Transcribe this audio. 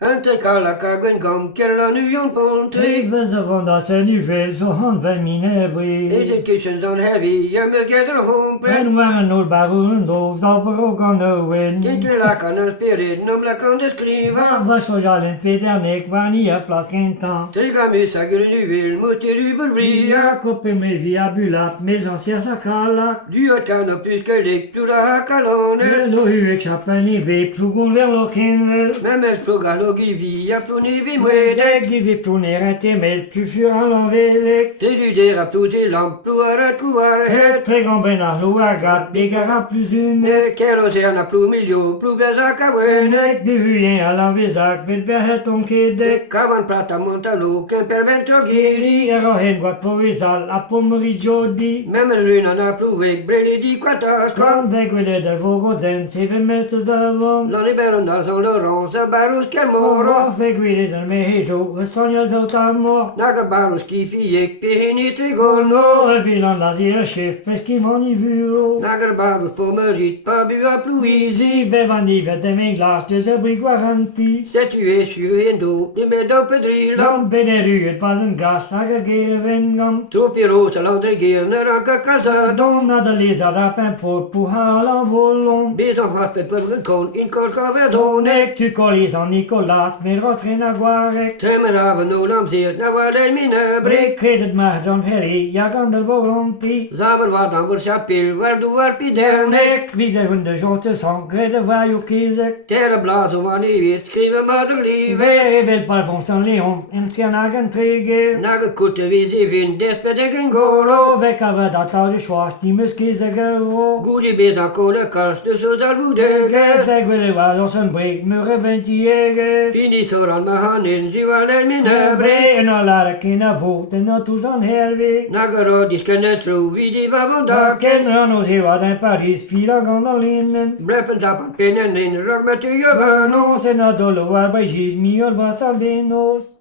Antekala gwen kerla nu yon ponte. Even ze van dat ze nu veel zo hand van mijn Is hebrie. it kitchens on heavy, yam will gather home En pen. waren nooit baroen doof, dat we ook aan de win. Kitela kan een spirit, nom la kan de skriva. Was zo jalen Peter en ik, waar niet op plaats geen temps. Trigamis agir nu wil, moet u bria. Jacob en mij via Bulat, mes anciens sakalak. Du kan op puske lik, plura hakalone. Le lohu ik chapel ni ve, ploegon wel ook in wel. Memes plugalogi via pluni vi mwede. Dek die vi ploeneren te mel, plus fur aan l'envelek. Tedu dera pluti lamp, pluaret kuare Het het. tregon ben nach loagat, begara plus une. Ne kero se ana plu milio, plu bezaka wene. Nek de huyen à la vezak, vet behet on kedek. Kavan prata montalo, kemper ventro giri. Giri er hen wat provisal, a pomeri jodi. Memel runa na pluweg, breli di quatas kom. Kan weg willen der vogoden, 7 meters avon. Lani belanda San Laurence, barus kermoro. Of weg willen der mehejo, we sonja zout amor. Naga barus kifiek, pihini trigolno. No, vi landa zira chef, eski mani vuro. Naga barus pomerit, pa biva pluizi. Si vevan di vet de mijn glas, dus heb ik garantie. Se tu es sur endo, di medo pedrila. Dan ben er u het pas een gas, agagere vengam. Tropi rosa landregeer, neraka casado. Dan na de leza rap en pot, puhala volon. Bezon haspet per kon, in corca verdone. Nek tu colis en Nicolas, met rotrin aguarek. Tremerave no lamzeert, na waar mine brek. Ik kreeg het maar zo'n herrie, ja kan er volontie. Zaber wat dan voor chapel, waar du arpiderne. Nek wie de hunde jote sang, kreeg de waar je kiezek. Terre blazo wanneer weer, schreven madelieve. Weer wil par van San Leon, en schianagen trege. Naga kutte wie ze vind, despedegen golo. Lo, weg hebben dat oude schwaars, die mus kiezek ro. Goedi bezan kolen kast, dus zo zal boedegen. Weg willen waar ons een breek, murre bent die jeges. Fini soran mahanin, ziwale mine brek. Brei en al laat ik naar voet en naar toe zijn herweg. Naga rodis kenne tro, wie die Da wabondaken. kennen ons heel wat in Parijs, vier gandalinen. Bleppen tappen pinnen in, rok met u je No se na dolo waar bij Gis, mior was albinos.